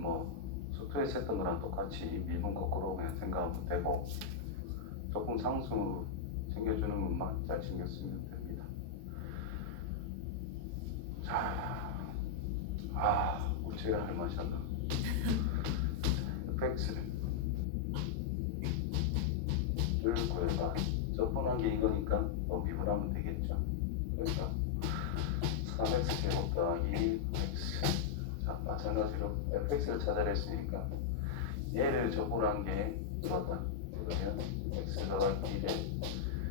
이건 뭐 수투에서 했던 거랑 똑같이 미분 거꾸로 그냥 생각하면 되고 조금 상수 챙겨주는 것만 잘 챙겼으면 됩니다. 자, 우체가 할 맛이 안 나. fx를 구해봐. 적분한 게 이거니까 미분하면 되겠죠. 그러니까 3x 제곱 더하기 x. 자, 마찬가지로 fx를 찾아야 했으니까 얘를 적분한 게 이거다. 그러면 x 더하기 1에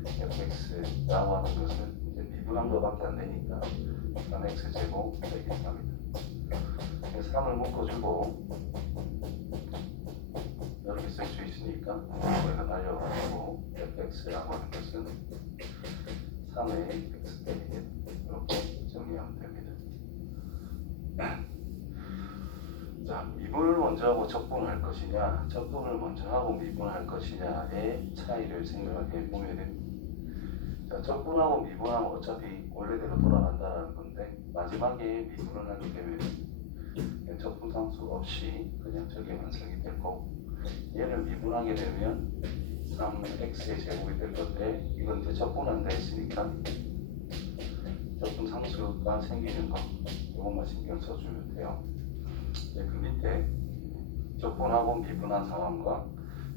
fx라고 하는 것은 이제 미분한 거밖에 안 되니까 3x 제곱 더하기 3이다. 3을 묶어주고 이렇게 쓸 수 있으니까 우리가 날려가지고 fx라고 하는 것은 3의 x 빼기 1 이렇게 정리하면 됩니다. 자, 미분을 먼저 하고 적분을 할 것이냐, 적분을 먼저 하고 미분을 할 것이냐의 차이를 생각해 보면은, 자, 적분하고 미분하면 어차피 원래대로 돌아간다는 건데 마지막에 미분을 하게 되면 적분 상수 없이 그냥 저게 완성이 될 거고, 얘를 미분하게 되면 3x의 제곱이 될 건데 이건 이제 적분한다 했으니까 적분 상수가 생기는 거 이것만 신경 써주면 돼요. 그 밑에 적분하고 미분한 상황과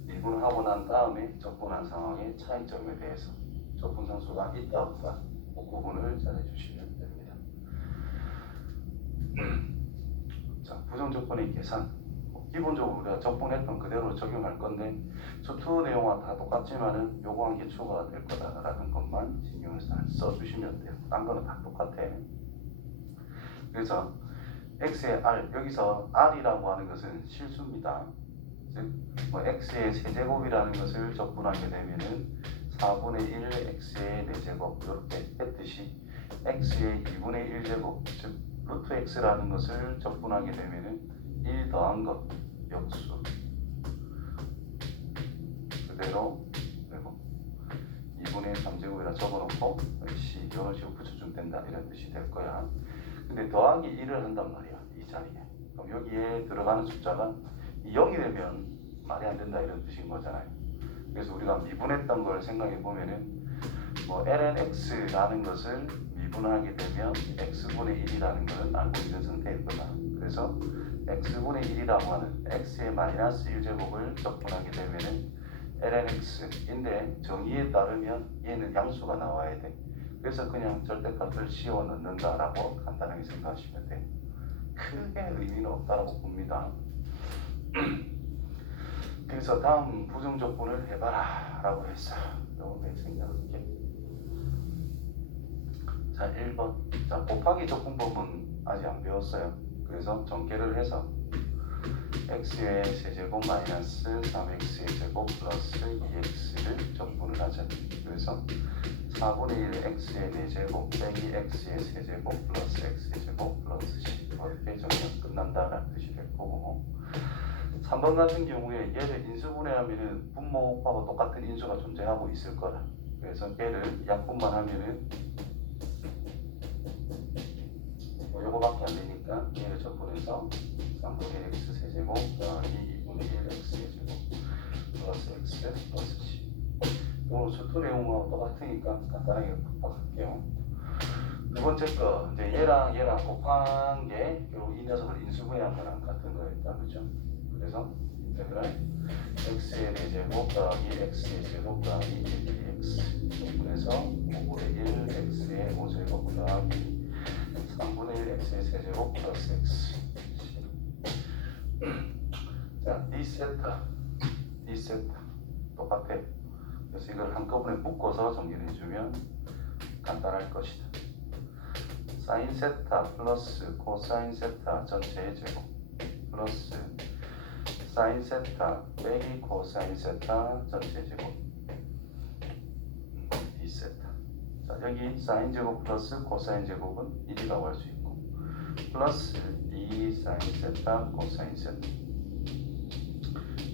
미분하고 난 다음에 적분한 상황의 차이점에 대해서 적분 상수가 있다 없다 그 구분을 잘 해주시면 됩니다. 자, 부정적분의 계산. 기본적으로 우리가 적분했던 그대로 적용할 건데 수투 내용과 다 똑같지만은 요구한 게 추가가 될 거다라는 것만 신경을 써주시면 돼요. 딴 거는 다 똑같아. 그래서 x의 r, 여기서 r이라고 하는 것은 실수입니다. 즉 뭐 x의 세제곱이라는 것을 적분하게 되면은 4분의 1 x의 4제곱 이렇게 했듯이 x의 2분의 1제곱 즉 루트 x라는 것을 적분하게 되면은 1 더한 것 역수 그대로 그리고 2분의 3제곱이라 적어놓고 c 이런 식으로 붙여주면 된다 이런 뜻이 될 거야. 근데 더하기 1을 한단 말이야 이 자리에. 그럼 여기에 들어가는 숫자가 0이 되면 말이 안 된다 이런 뜻인 거잖아요. 그래서 우리가 미분했던 걸 생각해 보면은 뭐 lnx라는 것을 미분하게 되면 x분의 1이라는 것은 알고 있는 상태일 거다. 그래서 x분의 1이라고 하는 x의 마이너스 1제곱을 적분하게 되면은 lnx인데 정의에 따르면 얘는 양수가 나와야 돼. 그래서 그냥 절대값을 씌워 넣는다라고 간단하게 생각하시면 돼요. 크게 의미는 없다라고 봅니다. 그래서 다음 부정적분을 해봐라 라고 했어요. 이거 내 생각할게. 자, 1번. 자, 곱하기 적분법은 아직 안 배웠어요. 그래서 전개를 해서 x의 세제곱 마이너스 3x의 제곱 플러스 2x를 적분을 하자. 그래서 4분의 1 x의 4제곱 빼기 x의 세제곱 플러스 x의 제곱 플러스 10 이렇게 정리가 끝난다라는 뜻이 될 거고, 3번 같은 경우에 얘를 인수분해하면은 분모하고 똑같은 인수가 존재하고 있을 거라. 그래서 얘를 약분만 하면은 뭐 요거밖에 안 되니까 얘를 적분해서 3분의 1 x 세제곱 더하기 2분의 1 x의 제곱 플러스 x 플러스 10. 이거 수투 내용하고 똑같으니까 간단하게 바꿀게요. 두 번째 거 이제 얘랑 곱한 게 결국 이 녀석을 인수분해한 거랑 같은 거였다, 그죠? 그래서 인테그랄 x의 4제곱 더하기 x의 제곱 더하기 1dx. 그래서 5분의 1 x의 5제곱 더하기 3분의 1 x의 세제곱 플러스 x. 자, d 세타 똑같아. 그래서 이걸 한꺼번에 묶어서 정리를 해주면 간단할 것이다. 사인 세타 플러스 코사인 세타 전체의 제곱 플러스 사인 세타 빼기 코사인 세타 전체 제곱 d 세타. 자, 여기 사인 제곱 플러스 코사인 제곱은 1이라고 할 수 있고 플러스 d 사인 세타 코사인 세타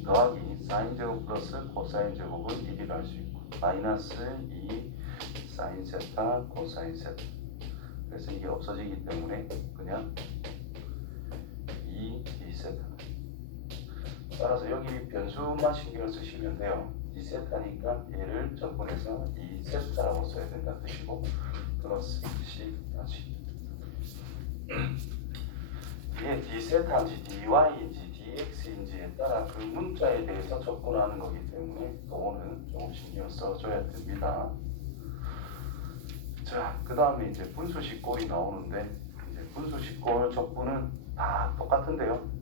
더하기 사인 제곱 플러스 코사인 제곱은 1이라 할 수 있고 마이너스 2 사인 세타 코사인 세타. 그래서 이게 없어지기 때문에 그냥 2 d 세타 따라서 여기 변수만 신경을 쓰시면 돼요. D세타니까 얘를 적분해서 2세타라고 써야 된다는 뜻이고 플러스 C 다시 이게 D세타인지 DY인지 DX인지에 따라 그 문자에 대해서 적분하는 거기 때문에 그거는 조금 신경 써줘야 됩니다. 자, 그 다음에 이제 분수식꼴이 나오는데 이제 분수식꼴 적분은 다 똑같은데요.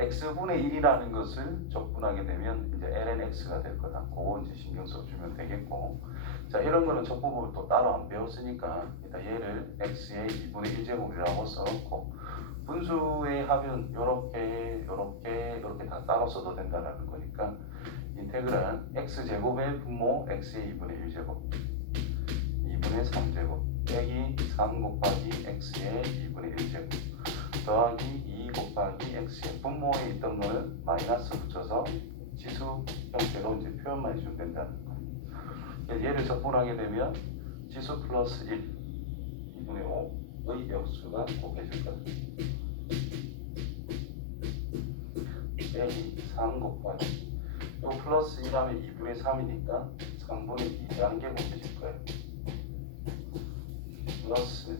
x분의 1이라는 것을 적분하게 되면 이제 lnx가 될 거다. 그거 이제 신경 써주면 되겠고, 자 이런 거는 적분법을 또 따로 안 배웠으니까 일단 얘를 x의 2분의 1제곱이라고 써놓고 분수의 합은 요렇게 다 따로 써도 된다는 거니까 인테그랄 x제곱의 분모 x의 2분의 1제곱 2분의 3제곱 빼기 3 곱하기 x의 2분의 1제곱 더하기 2 곱하기 x의 분모에 있던 거는 마이너스 붙여서 지수 형태로 이제 표현만 해주면 된다는 거예요. 얘를 적분하게 되면 지수 플러스 1 2분의 5의 역수가 곱해질 거다. 빼기 3 곱하기 요 플러스 1하면 2분의 3이니까 3분의 2라는 게 곱해질 거예요. 플러스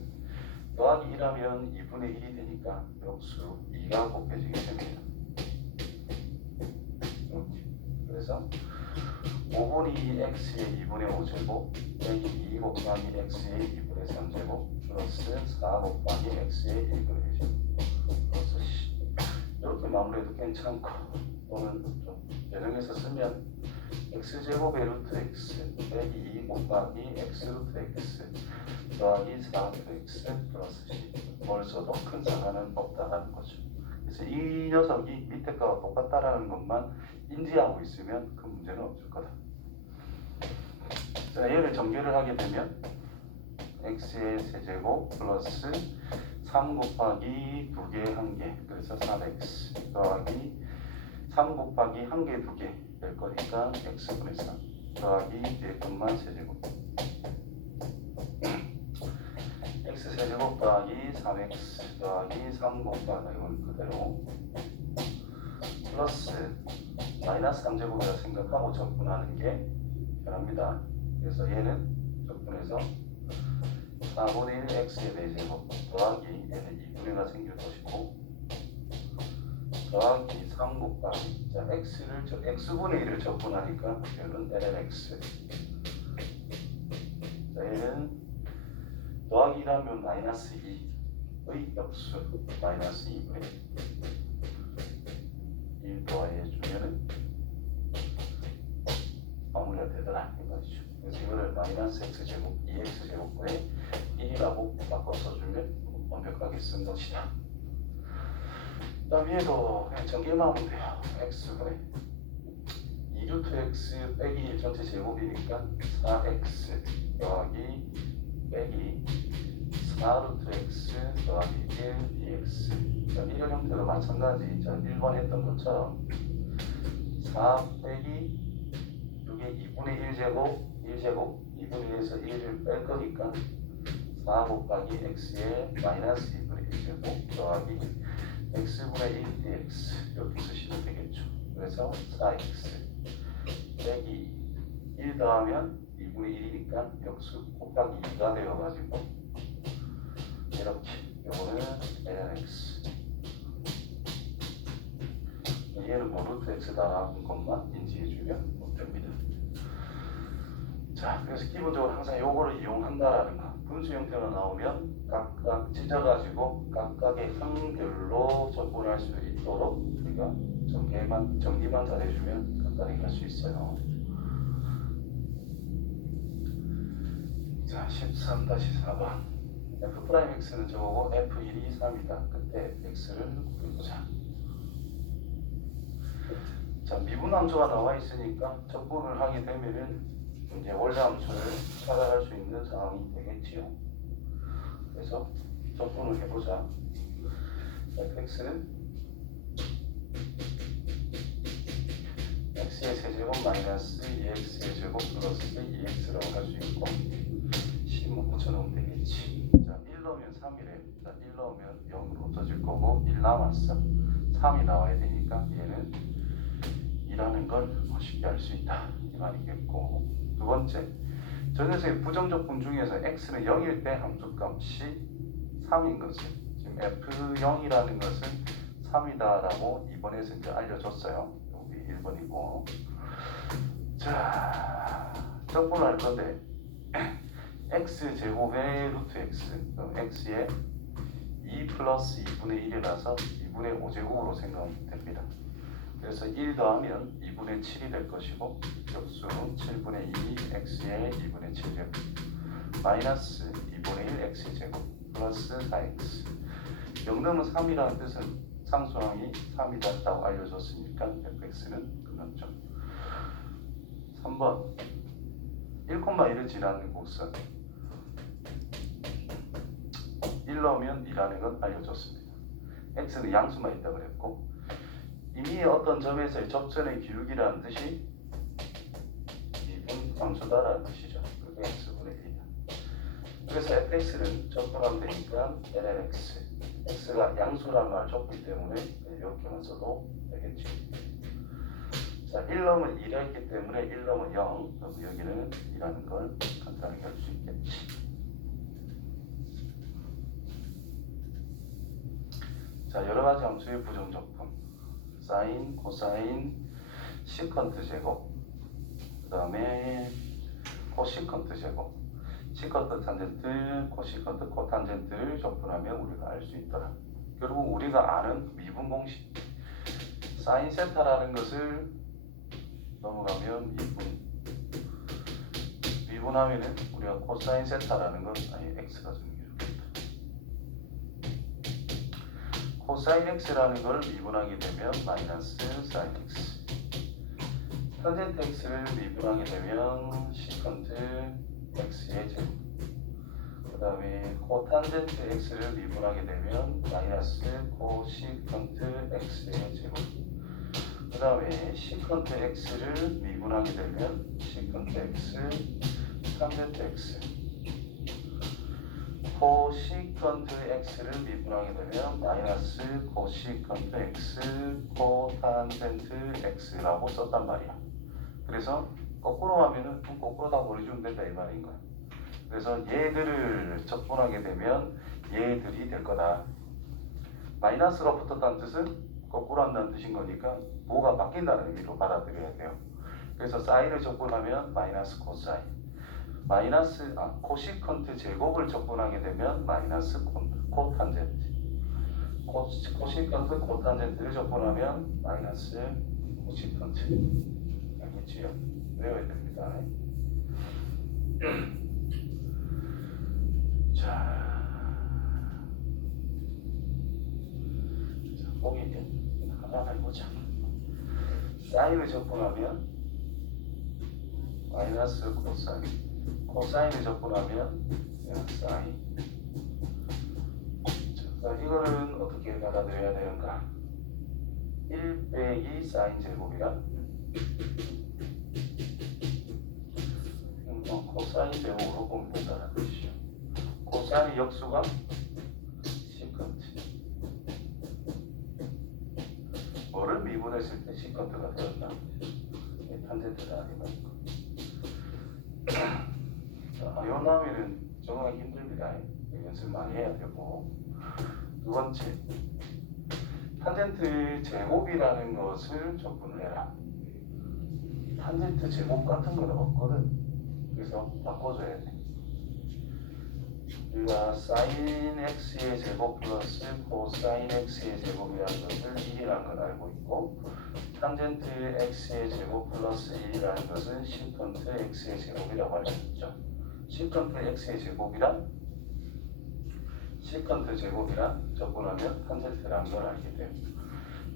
더하기 1하면 2분의 1이 되니까 역수 2가 곱해지게 됩니다. 이렇게. 그래서 5분의 2 x의 2분의 5제곱 빼기 2 곱하기 x의 2분의 3제곱 플러스 4 곱하기 x의 1분의 1제곱 플러스 C. 이렇게 마무리해도 괜찮고 또는 좀 변형해서 쓰면 x제곱의 루트 x 빼기 2 곱하기 x 루트 x 더하기 4 루트 x 플러스 C. 뭘 써도 큰 상관은 없다라는 거죠. 그래서 이 녀석이 밑에 거와 똑같다라는 것만 인지하고 있으면 그 문제는 없을 거다. 자, 얘를 전개를 하게 되면 x의 세제곱 플러스 3 곱하기 2개 1개 그래서 4x 더하기 3 곱하기 1개 2개 될 거니까 x분의 3 더하기 뒤에 것만 세제곱 x 세제곱 더하기 3x 더하기 3 곱하기 이건 그대로 플러스 마이너스 3제곱이라 생각하고 적분하는 게 편합니다. 그래서 얘는 적분해서 4분의 1 x의 4제곱 더하기 얘는 2분의가 생길 것이고 더하기 3 곱하기 자 x를 x분의 1을 적분하니까 얘는 lnx 자 얘는 더하기 1하면 마이너스 2의 역수 마이너스 2분의 1 더해주면은 마무리가 되더라 이 말이죠. 그래서 이거를 마이너스 x제곱 2x제곱분의 1이라고 바꿔 써주면 완벽하게 쓴 것이다. 그 다음 위에도 그냥 전개만 하면 돼요. x분의 2루트 x 빼기 1 전체 제곱이니까 4x 더하기 빼기 4루트 x 더하기 1 dx 자, 이런 형태도 마찬가지 자, 1번 했던 것처럼 4 빼기 이게 2분의 1제곱 2분의 1에서 1을 뺄 거니까 4 곱하기 x의 마이너스 2분의 1제곱 더하기 x분의 1 dx 이렇게 쓰시면 되겠죠. 그래서 4x 빼기 1 더하면 2분의 1이니까 역수 곱하기 2가 되어가지고 이렇게 요거는 lnx 얘는 뭐 루트 x다라는 것만 인지해주면 됩니다. 자, 그래서 기본적으로 항상 요거를 이용한다라는 거. 분수 형태로 나오면 각각 찢어가지고 각각의 항별로 적분할 수 있도록 우리가 정리만 잘해주면 간단히 할 수 있어요. 자, 13-4번. F'X는 저거고 F1이 3이다. 그때 X를 구해보자. 자, 미분함수가 나와 있으니까 적분을 하게 되면은 이제 원래함수를 찾아갈 수 있는 상황이 되겠지요. 그래서 적분을 해보자. fx는 x의 세제곱 마이너스 2x의 제곱 플러스 2x라고 할 수 있고 10은 붙여놓으면 되겠지. 자, 1 넣으면 3이래. 자, 1 넣으면 0으로 없어질 거고 1 남았어. 3이 나와야 되니까 얘는 2라는 걸 쉽게 알 수 있다 이 말이겠고, 두 번째, 저 녀석의 부정적분 중에서 x는 0일 때 함수값이 3인 것을, 지금 f0이라는 것은 3이다라고 2번에서 이제 알려줬어요. 여기 1번이고, 자 적분할 건데 x제곱의 루트 x, 그럼 x에 2 플러스 2분의 1이라서 2분의 5제곱으로 생각하면 됩니다. 그래서 1 더하면 2분의 7이 될 것이고, 역수 7분의 2 x에 2분의 7제곱 마이너스 2분의 1 x제곱 플러스 4x. 0 넣으면 3이라는 뜻은 상수항이 3이다라고 알려줬으니까 fx는 끝났죠. 3번 1,1을 지나는 곳은 1 넣으면 2라는 건 알려줬습니다. x는 양수만 있다고 그랬고, 이미 어떤 점에서의 접선의 기울기라는 뜻이 2분 함수다라는 뜻이죠. 그게 x분의 1이다. 그래서 fx는 접근하면 되니까 lnx, x가 양수라는 말을 줬기 때문에 이렇게만 써도 되겠지. 자, 1 넣으면 2라 했기 때문에 1 넣으면 0, 그럼 여기는 2라는 걸 간단하게 할 수 있겠지. 자, 여러가지 함수의 부정적분, 사인, 코사인, 시컨트 제곱, 그 다음에 코시컨트 제곱, 시컨트 탄젠트, 코시컨트 코탄젠트를 적분하면 우리가 알 수 있더라. 결국 우리가 아는 미분 공식, 사인 세타라는 것을 넘어가면 미분하면은 우리가 코사인 세타라는 건 아니 x가 정리됩니다. 코사인 x라는 걸 미분하게 되면 마이너스 사인 x, 탄젠트 x를 미분하게 되면 시컨트 x의 제곱, 그 다음에 코탄젠트 x를 미분하게 되면 마이너스 코시컨트 x의 제곱, 그 다음에 시컨트 x를 미분하게 되면 시컨트 x, 탄젠트 x, 코시컨트 x를 미분하게 되면 마이너스 코시컨트 x, 코탄젠트 x라고 썼단 말이야. 그래서 거꾸로 하면은 거꾸로 다 보내주면 된다 이 말인 거야. 그래서 얘들을 적분하게 되면 얘들이 될 거다. 마이너스가 붙었다는 뜻은 거꾸로 한다는 뜻인 거니까 뭐가 바뀐다는 의미로 받아들여야 돼요. 그래서 사인을 적분하면 마이너스 코사인, 마이너스 코시컨트 제곱을 적분하게 되면 마이너스 코탄젠트, 코시컨트 코탄젠트를 적분하면 마이너스 코시컨트. 알겠지요? 외워야 됩니다. 자, 보기 하나 해보자. 사인을 적분하면 마이너스 코사인, 코사인을 적분하면 사인. 자, 이거는 어떻게 받아들여야 되는가? 1 빼기 사인 제곱이라 코사인 제곱으로 보면 된다는 뜻이죠. 코사인의 역수가 시컨트, 뭐를 미분했을 때 시컨트가 되었나? 탄젠트다 이 말이고. 자, 이 다음에는 적응하기 힘듭니다. 연습 많이 해야 되고. 두 번째, 탄젠트 제곱이라는 것을 적분을 해라. 탄젠트 제곱 같은 건 없거든. 그래서 바꿔줘야 돼. 우리가 사인 x의 제곱 플러스 코사인 x의 제곱이라는 것을 1이라는 걸 알고 있고, 탄젠트 x의 제곱 플러스 1이라는 것은 시컨트 x의 제곱이라고 알 수 있죠. 시컨트 x의 제곱이란 시컨트 제곱이란 적분하면 탄젠트라는 걸 알게 돼요.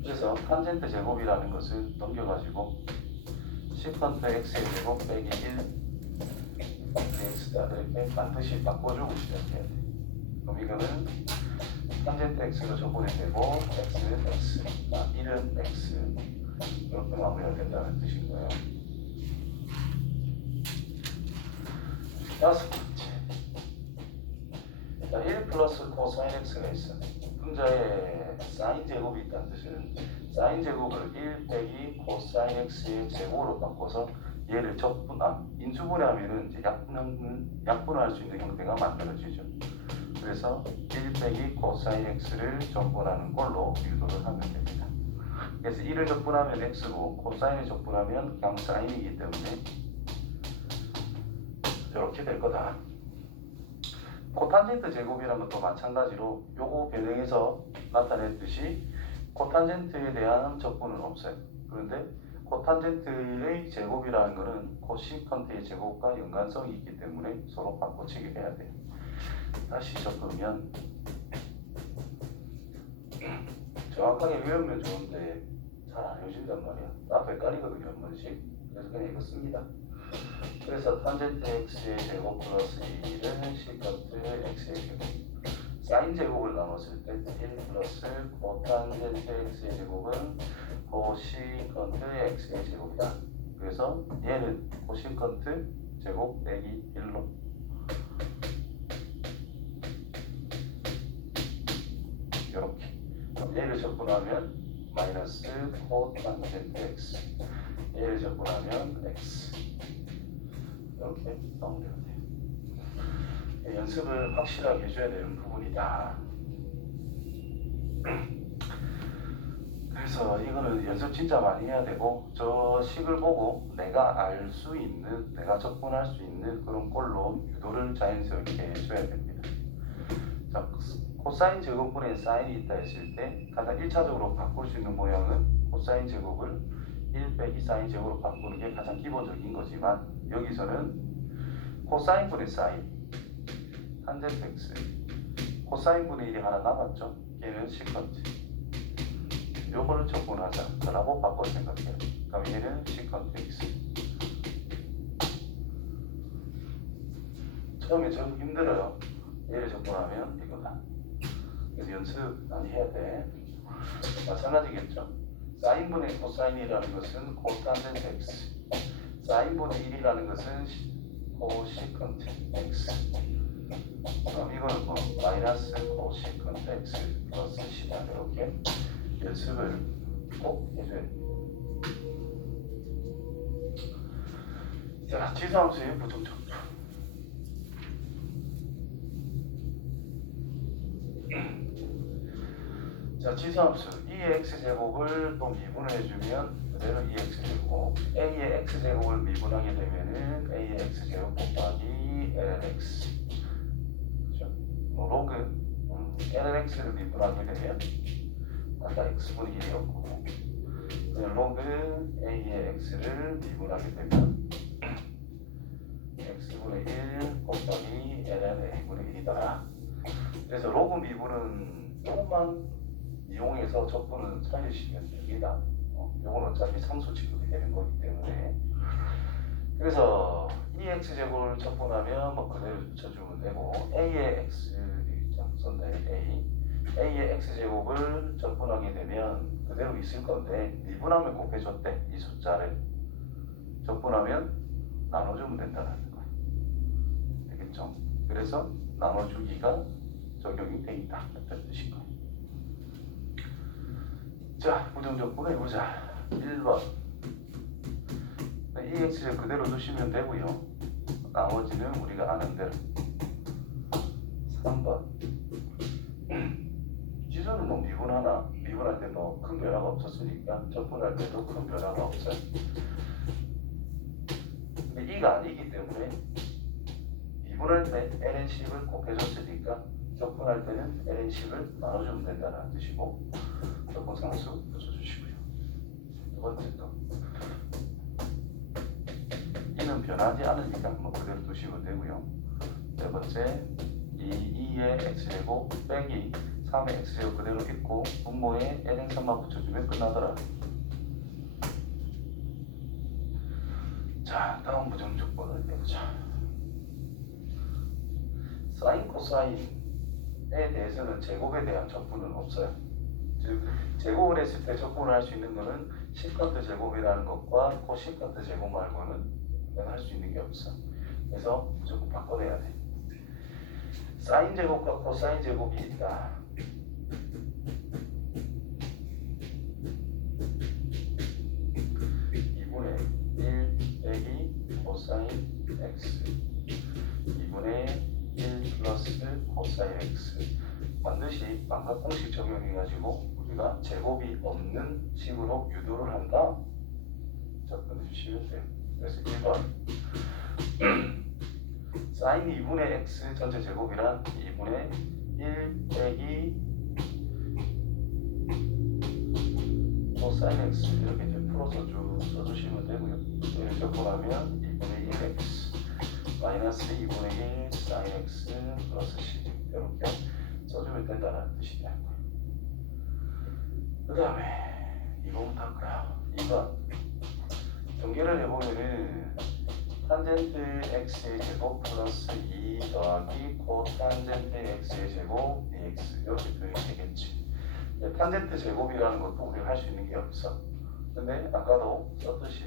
그래서 탄젠트 제곱이라는 것을 넘겨가지고 시컨트 x의 제곱 빼기 1 x다 이렇게 반드시 바꿔주고 시작해야 돼. 그럼 이거는 탄젠트 x로 적분이 되고 x는 x, 1은 x 이렇게 마무리가 된다는 뜻인 거예요. 다섯 번째, 1 플러스 코사인 x가 있어. 분자에 사인 제곱이 있다는 뜻은 사인 제곱을 1 빼기 코사인 x의 제곱으로 바꿔서 얘를 인수분해하면은 이제 약분할 수 있는 형태가 만들어지죠. 그래서 1 빼기 코사인 x를 적분하는 걸로 유도를 하면 됩니다. 그래서 1을 적분하면 x고 코사인을 적분하면 그냥 사인이기 때문에 이렇게 될 거다. 코탄젠트 제곱이라는 것도 마찬가지로 요거 변형해서 나타냈듯이 코탄젠트에 대한 적분은 없어요. 그런데 코탄젠트의 제곱이라는 것은 코시컨트의 제곱과 연관성이 있기 때문에 서로 바꿔치기 해야 돼요. 다시 적으면 정확하게 외우면 좋은데 잘 안 외워진단 말이야. 앞에 깔리거든요, 한 번씩. 그래서 그냥 이거 씁니다. 그래서 탄젠트 x의 제곱 플러스 1은 시컨트 x의 제곱. 사인 제곱을 나눴을 때 1 플러스 코탄젠트 x의 제곱은 코시컨트 x의 제곱이다. 그래서 얘는 코시컨트 제곱 빼기 1로 이렇게. 얘를 적분하면 마이너스 코탄젠트 x. 얘를 적분하면 x. 이렇게 나오면 돼요. 연습을 확실하게 해줘야 되는 부분이다. 그래서 이거는 연습 진짜 많이 해야 되고 저 식을 보고 내가 알 수 있는, 내가 적분할 수 있는 그런 꼴로 유도를 자연스럽게 해줘야 됩니다. 자, 코사인 제곱분에 사인이 있다 했을 때 가장 1차적으로 바꿀 수 있는 모양은 코사인 제곱을 1 빼기 사인 제곱으로 바꾸는 게 가장 기본적인 거지만 여기서는 코사인 분의 사인 탄젠트 x 코사인 분의 1이 하나 남았죠. 얘는 시컨트. 요거를 적분하자 라고 바꿔 생각해요. 그럼 얘는 시컨트 x. 처음에 좀 힘들어요. 얘를 적분하면 이거다. 그래서 연습 많이 해야 돼. 마찬가지겠죠. 사인분의 코사인이라는 것은 코탄젠트 x, 사인분의 1이라는 것은 코시컨트 x. 그럼 이거는 뭐 마이너스 코시컨트 x 플러스 c다. 이렇게 연습을 꼭 해줘야 돼요. 자, 지수함수의 부등적. 자, 지수함수 2의 x제곱을 또 미분해주면 그대로 2x제곱, a의 x제곱을 미분하게 되면은 a의 x제곱 곱하기 lnx. 그렇죠? 로그 lnx를 미분하게 되면 아까 x분의 1이었고 로그 a의 x를 미분하게 되면 x분의 1 곱하기 ln a분의 1이다. 그래서 로그 미분은 조금만 이용해서 적분은 살리시면 됩니다. 요건 어차피 상수 취급이 되는 거기 때문에. 그래서 2x제곱을 적분하면 뭐 그대로 붙여주면 되고 a의 x 썼네. a의 x제곱을 적분하게 되면 그대로 있을 건데 미분하면 곱해줬대. 이 숫자를 적분하면 나눠주면 된다는 거예요. 되겠죠? 그래서 나눠주기가 적용이 돼 있다. 이런 뜻인 거예요. 자, 부정적분 해보자. 1번. 이 x를 그대로 두시면 되고요. 나머지는 우리가 아는 대로. 3번. 지수는 뭐 미분하나? 미분할 때 뭐 큰 변화가 없었으니까 적분할 때도 큰 변화가 없어요. 근데 이가 아니기 때문에 미분할 때 ln식을 곱해줬으니까 적분할 때는 ln식을 나눠주면 된다는 뜻이고 적분상수 붙여주시고요. 두 번째 거 이는 변하지 않으니까 뭐 그대로 두시면 되고요. 네 번째 2의 x제곱 빼기 3의 x제곱 그대로 있고 분모에 ln3만 붙여주면 끝나더라. 자, 다음 부정적분을 해보자. 사인 코사인에 대해서는 제곱에 대한 적분은 없어요. 즉 제곱을 했을 때 적분을 할 수 있는 것은 시컨트 제곱이라는 것과 코시컨트 제곱 말고는 할 수 있는 게 없어. 그래서 무조건 바꿔내야 돼. 사인 제곱과 코사인 제곱이 있다. 코사인 x 2분의 1 플러스 코사인 x 반드시 반값 공식 적용해가지고 우리가 제곱이 없는 식으로 유도를 한다. 접근해 주시면 돼요. 그래서 1번 사인 2분의 x 전체 제곱이란 2분의 1 빼기 코사인 x 이렇게 이제 풀어서 쭉 써주시면 되고요. 얘를 적분하면 2분의 1x 마이너스 2분의 1 사인 x 플러스 c 이렇게 써주면 된다는 뜻이냐. 그 다음에 2번부터 할까요? 2번 전개를 해보면은 탄젠트 x의 제곱 플러스 2 더하기 코탄젠트 x의 제곱 dx 이렇게 표현이 되겠지. 탄젠트 제곱이라는 것도 우리가 할 수 있는 게 없어. 근데 아까도 썼듯이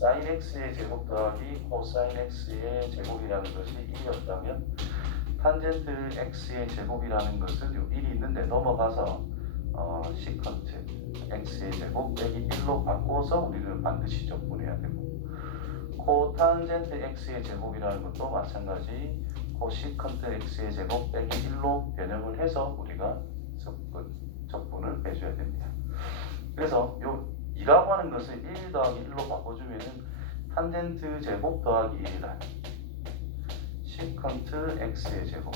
사인 x의 제곱 더하기 코사인 x의 제곱이라는 것이 1이었다면 탄젠트 x의 제곱이라는 것은 1이 있는데 넘어가서 시컨트 x의 제곱 빼기 1로 바꿔서 우리는 반드시 적분해야 되고 코탄젠트 x의 제곱이라는 것도 마찬가지 코시컨트 x의 제곱 빼기 1로 변형을 해서 우리가 적분을 빼줘야 됩니다. 그래서 요 2라고 하는 것을 1 더하기 1로 바꿔주면 탄젠트 제곱 더하기 1이란 시컨트 x의 제곱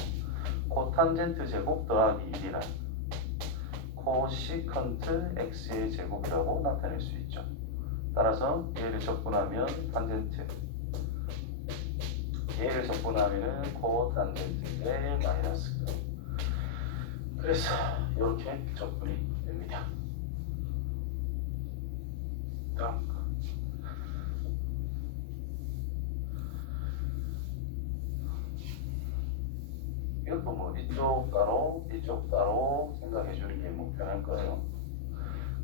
코탄젠트 제곱 더하기 1이란 코시컨트 x의 제곱이라고 나타낼 수 있죠. 따라서 얘를 적분하면 탄젠트 얘를 적분하면 코탄젠트의 마이너스 그래서 이렇게 적분이 됩니다. 다음 이것도 뭐 이쪽 따로 생각해 주는 게 뭐 편할 거예요.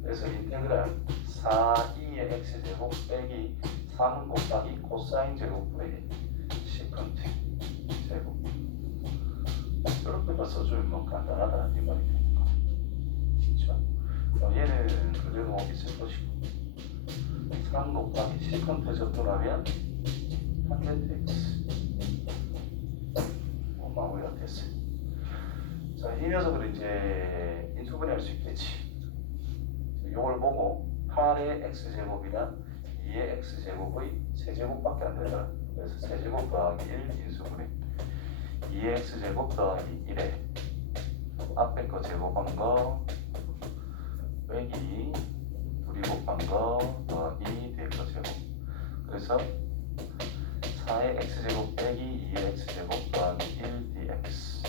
그래서 인테그랄 4e의 x제곱 빼기 3 곱하기 코사인 제곱분의 시컨트 제곱 이렇게 써주면 뭐 간단하다 이 말이 되는 거. 그렇죠? 얘는 그대로 있을 것이고 3 곱하기 시컨트 적분하면 탄젠트 x 마무리가 됐어요. 자, 이 녀석을 이제 인수분해할 수 있겠지. 이걸 보고 8의 x제곱이란 2의 x제곱의 세제곱밖에 안 되잖아. 그래서 세제곱 더하기 1 인수분해 2의 x제곱 더하기 1에 앞에 거 제곱한 거 빼기 둘이 곱한 거 더하기 뒤에 거 제곱 그래서 4의 x제곱 빼기 2의 x제곱 더하기 1 dx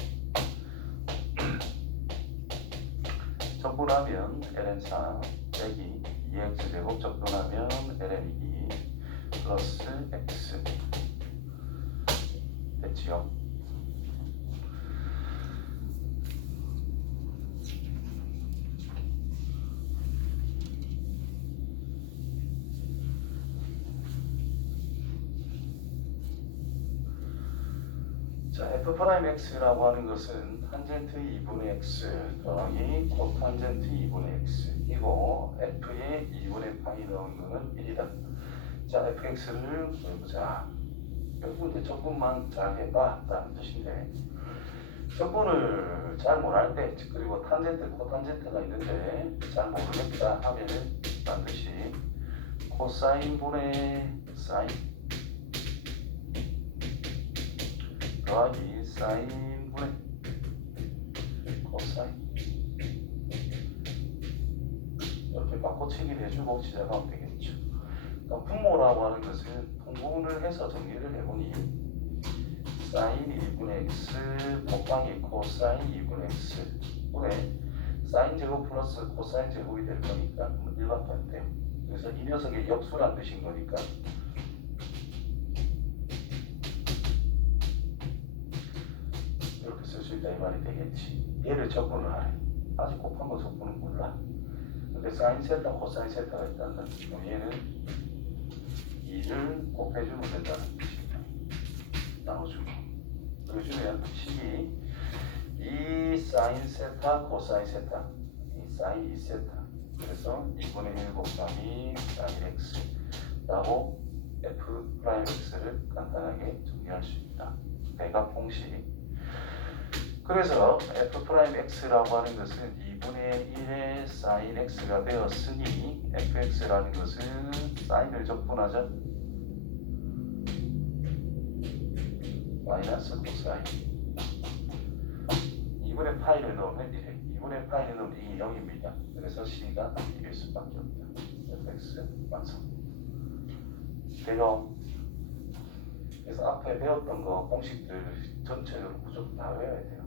적분하면 ln4 빼기 2x제곱 적분하면 ln2 플러스 x 됐지요? 자, f'x라고 하는 것은 탄젠트 2분의 x 더하기 코탄젠트 2분의 x 이고 f의 2분의 파이 넣은 거는 1이다. 자, fx를 구해보자. 결국 이제 적분만 잘 해봐 라는 뜻인데 적분을 잘 못할 때 그리고 탄젠트, 코탄젠트가 있는데 잘 모르겠다 하면은 반드시 코사인 분의 사인 더하기 사인 분의 코사인 이렇게 바꿔치기를 해주고 시작하면 되겠죠. 그러니까 분모라고 하는 것은 통분을 해서 정리를 해보니 사인 2분의 x 곱하기 코사인 2분의 x 분의 사인 제곱 플러스 코사인 제곱이 될 거니까 1밖에 안 돼요. 그래서 이 녀석의 역수란 뜻인 거니까 이렇게 쓸 수 있다 이 말이 되겠지. 얘를 적분을 하래. 아직 곱한 거 적분은 몰라. 근데 사인 세타, 코사인 세타가 있다는 뜻이고 얘는 2를 곱해주면 된다는 뜻입니다. 나눠주고 그래주면 식이 2 사인 세타, 코사인 세타 2 사인 2세타 그래서 2분의 1 곱하기 사인 x 라고 f 프라임 x를 간단하게 정리할 수 있다. 대각 공식. 그래서 f 프라임 x라고 하는 것은 2분의 1의 sin x가 되었으니 fx라는 것은 sin을 적분하자 마이너스 코사인 2분의 파이를 넣으면 1에 2분의 파이를 넣으면 이게 0입니다. 그래서 c가 1일 수밖에 없다. fx 완성. 돼요. 그래서 앞에 배웠던 거 공식들 전체적으로 무조건 다 외워야 돼요.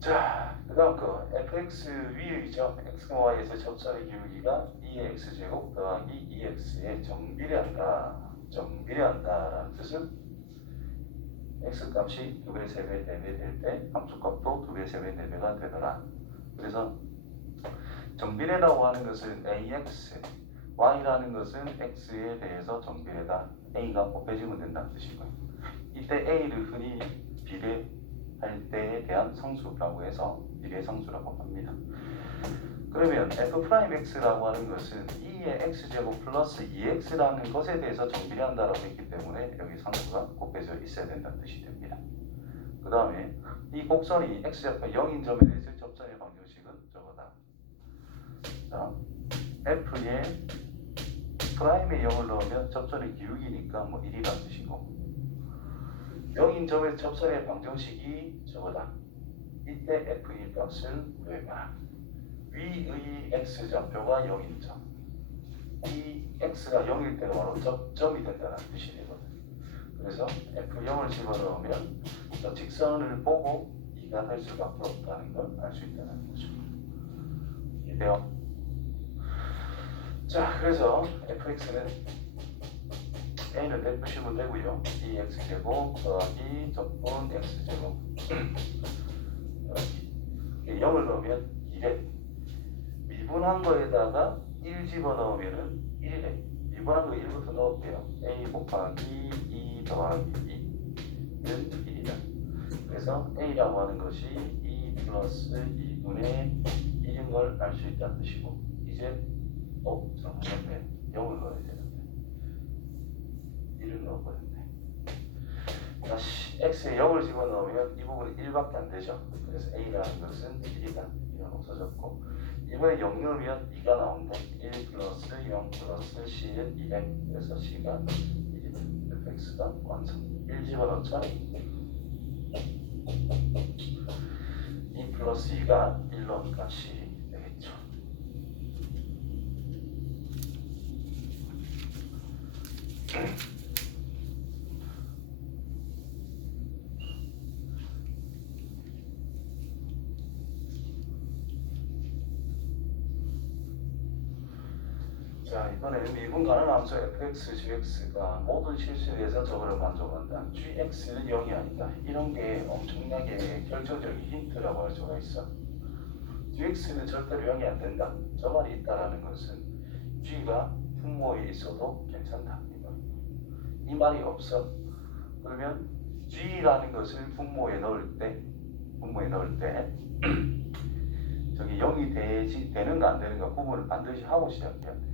자, 그 다음 거 fx 위의죠. x과 y에서 접선의 기울기가 2의 x제곱 더하기 2x에 정비례한다. 정비례한다라는 뜻은 x값이 2배, 3배, 4배 될 때 함수값도 2배, 3배, 4배가 되더라. 그래서 정비례라고 하는 것은 ax, y라는 것은 x에 대해서 정비례다. a가 곱해지면 된다는 뜻이고요. 이때 a를 흔히 비례할 때에 대한 상수라고 해서 비례상수라고 합니다. 그러면 f'x라고 하는 것은 2의 x제곱 플러스 2x라는 것에 대해서 정비례한다라고 했기 때문에 여기 상수가 곱해져 있어야 된다는 뜻이 됩니다. 그 다음에 이 곡선이 x좌표 0인 점에 대해서 접선의 방정식은 저거다. 자, f에 프라임에 0을 넣으면 접선의 기울기니까 뭐 1이라는 뜻이고 0인 점의 접선의 방정식이 저거다. 이때 f2 값을 구해봐. 위의 x좌표가 0인 점. 이 x가 0일 때가 바로 접점이 된다는 뜻이 되거든. 그래서 f0을 집어넣으면 저 직선을 보고 2가 될 수밖에 없다는 걸 알 수 있다는 거죠. 이해돼요? 자, 그래서 fx는 a는 f시면 되고요. 2x제곱 더하기 적분 x제곱 0을 넣으면 2래. 미분한 거에다가 1 집어넣으면은 1이래. 미분한 거 1부터 넣을게요. a 곱하기 2 더하기 2는 1이다. 그래서 a라고 하는 것이 2 플러스 2분의 1인 걸 알 수 있다는 뜻이고 이제 잘못했네. 0을 넣어야 되는데 1을 넣어버렸네. 다시 x에 0을 집어넣으면 이 부분은 1밖에 안 되죠. 그래서 a라는 것은 1이다. 이건 없어졌고 이번에 0 넣으면 2가 나온다. 1 플러스 0 플러스 c는 2래. 그래서 c가 1이다. fx가 완성. 1 집어넣자. 2 플러스 2가 1 넣으니까 c 되겠죠. 자, 이번에는 미분 가능한 함수 fx, gx가 모든 실수에 대해서 저거를 만족한다. gx는 0이 아니다. 이런 게 엄청나게 결정적인 힌트라고 할 수가 있어. gx는 절대로 0이 안 된다. 저 말이 있다라는 것은 g가 분모에 있어도 괜찮다. 이 말이 없어. 그러면 g라는 것을 분모에 넣을 때 저기 0이 되는가 안 되는가 구분을 반드시 하고 시작해야 돼.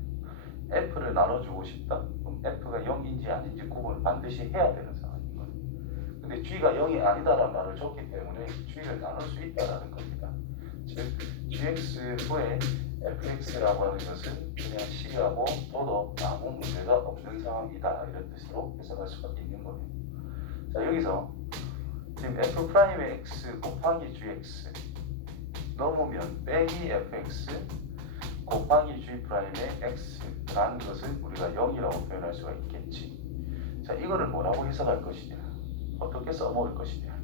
f를 나눠주고 싶다. 그럼 f가 0인지 아닌지 구분을 반드시 해야 되는 상황인 거예요. 근데 g가 0이 아니다라는 말을 줬기 때문에 g를 나눌 수 있다라는 겁니다. 즉 gx 후에 fx라고 하는 것은 그냥 c하고 둬도 아무 문제가 없는 상황이다. 이런 뜻으로 해석할 수가 있는 거예요. 자, 여기서 지금 f'의 x 곱하기 gx 넘으면 빼기 fx 곱하기 g'의 x라는 것을 우리가 0이라고 표현할 수가 있겠지. 자, 이거를 뭐라고 해석할 것이냐, 어떻게 써먹을 것이냐.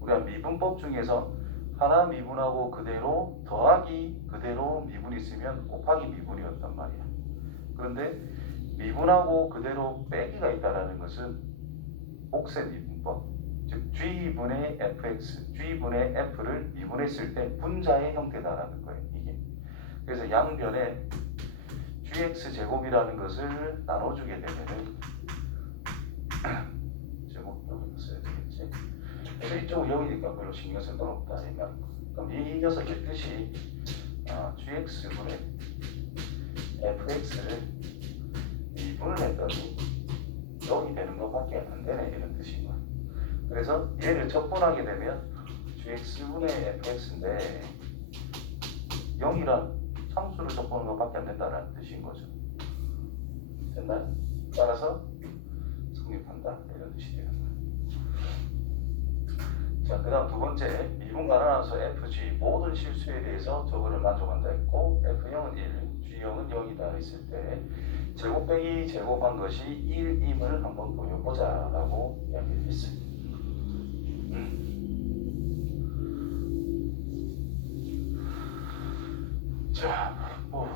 우리가 미분법 중에서 하나 미분하고 그대로 더하기 그대로 미분이 있으면 곱하기 미분이었단 말이야. 그런데 미분하고 그대로 빼기가 있다는 것은 옥새 미분법, 즉 g분의 fx, g분의 f를 미분했을 때 분자의 형태다라는 거예요. 이게 그래서 양변에 gx 제곱이라는 것을 나눠주게 되면은 제곱으로 써야 되겠지. 그래서 이쪽은 0이니까 별로 신경 쓸 건 없다 이 말. 그럼 이 녀석의 뜻이 gx분의 fx를 미분을 했더니 0이 되는 것밖에 안 되네 이런 뜻인 거야. 그래서 얘를 적분하게 되면 gx분의 fx인데 0이란 상수를 적분하는 것밖에 안 된다는 뜻인 거죠. 됐나요? 따라서 성립한다 이런 뜻이 되는 거예요. 자, 그 다음 두 번째, 미분 가나나서 fg 모든 실수에 대해서 저거를 만족한다 했고 f0은 1, g0은 0이다 했을 때 제곱 빼기 제곱한 것이 1임을 한번 보여보자 라고 이야기를 했어요. 자, 뭐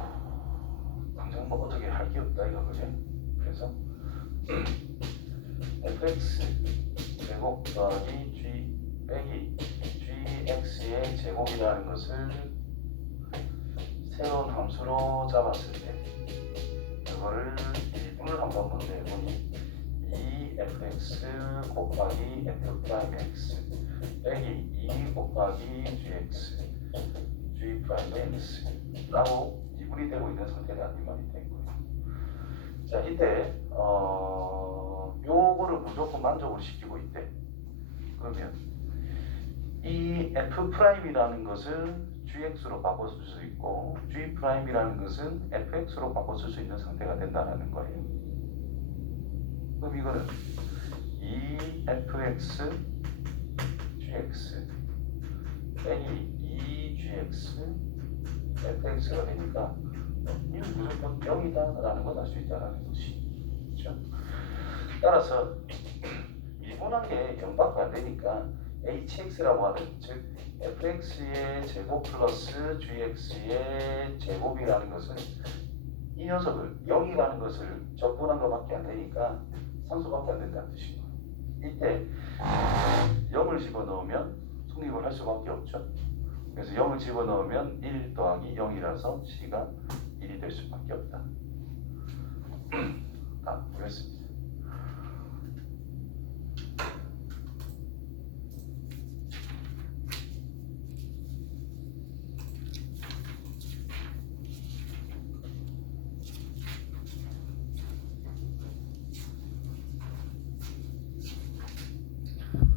당장 뭐 어떻게 할 게 없다 이거 그지? 그래서 fx 제곱 더하기 g 빼기 gx의 제곱이라는 것을 새로운 함수로 잡았을 때 그거를 미분을 한번 먼저 해보니 2fx 곱하기 f'x 빼기 2 곱하기 gx g'x 라고 미분이 되고 있는 상태가 이 말이 된 거예요. 자, 이때 요거를 무조건 만족을 시키고 있대. 그러면 이 f'이라는 것을 gx로 바꿔 쓸 수 있고 g'이라는 것은 fx로 바꿔 쓸 수 있는 상태가 된다는 거예요. 그럼 이거는 2fx gx 빼기 2gx fx가 되니까 이는 무조건 0이다 라는 걸 알 수 있다는 것이 그렇죠? 따라서 미분한 게 0밖에 안 되니까 hx라고 하는 즉 fx의 제곱 플러스 gx의 제곱이라는 것은 이 녀석을 0이라는 것을 적분한 것밖에 안 되니까 상수밖에 안 된다는 뜻인 거예요. 이때 0을 집어넣으면 성립을 할 수밖에 없죠. 그래서 0을 집어넣으면 1 더하기 0이라서 c가 1이 될 수밖에 없다. 다 보였습니다.